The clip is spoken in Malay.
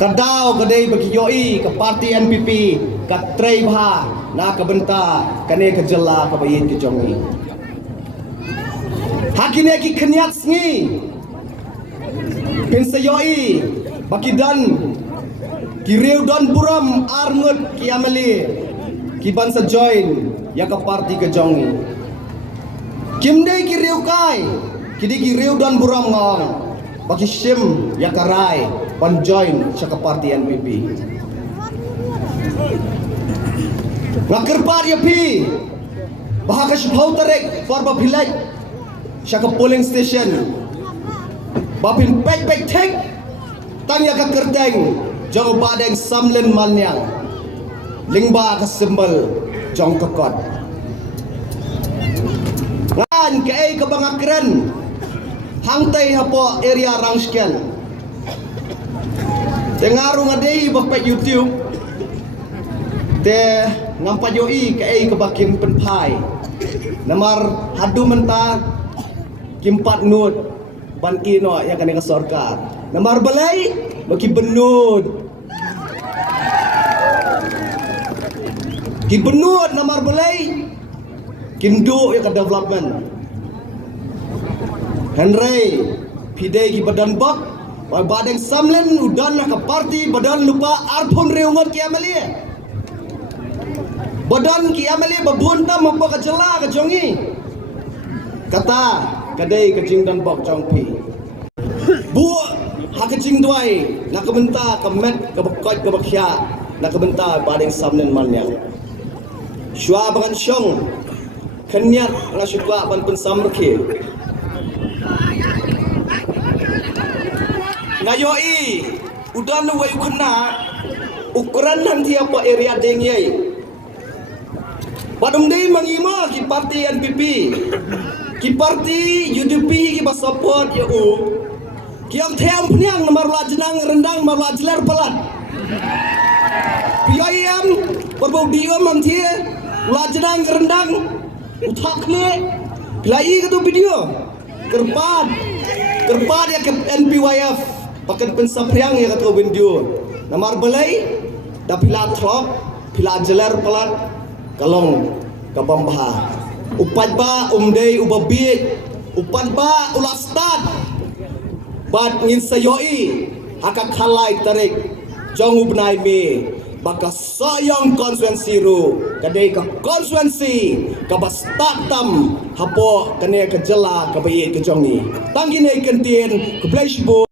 Kadau kadai bagi yoi ke parti NPP kat trei bah na ke benta kane ke jela ke bayin ke jongi. Hakine ki kenyat sngi. Pin sayoi baki dan ki reu don buram arngut ki amali ki bansa join ya ke parti ke jongi. Kimdei ki reu kai kidi ki reu don buram ngong baki sim ya karai pan join sa parti NPP. Ngakirpar ya pi bahaka shbhau tarek forba bhilai sa polling station bapin pek pek tek tang ya ka kerdeng jong badeng samlen malnyang lingba ka simbol jong kokot ngan ke bangakren hangtai hapo area rangsken tengaru ngadei bapak YouTube te ngampa yoi ke bakim penpai namar hadu menta kimpat nut ban ino yang kena ke sorkar namar balai baki benud ki benud namar balai kindu yang ke development Henry pidai ki badan bak wai badeng samlen udan ke parti badan lupa arpun reungot ki amalia badan ki amalia babunta mampa ke jela ke jongi kata kadai kecing dan bok jongpi bu ha kecing duai nak kebenta kemet ke bekot ke bekhya nak kebenta badeng samlen malnya syua bangan syong kenyat ngasuka ban pensamrke ngayoi udan wai kena ukuran nanti apa area dengyai padung dei mangima ki parti NPP ki parti UDP ki ba support ya u ki ang them pniang nomor lajenang rendang mar lajler pelat PIM berbau dia mantie lajenang rendang utakne lai ke tu video kerpat ya ke NPYF pakai pensapriang ya kata video nomor belai dah pila thlop pila jeler pelat kalong kabambha upat ba umdei ubabit upat ba ulastad bat ngin sayoi akak khalai tarik jong ubnai me baka sayang konsuensi ru kadai ka konsuensi ka bastatam hapo kane ka jela ka bayi ka jongi tanggine kentien ka blashbo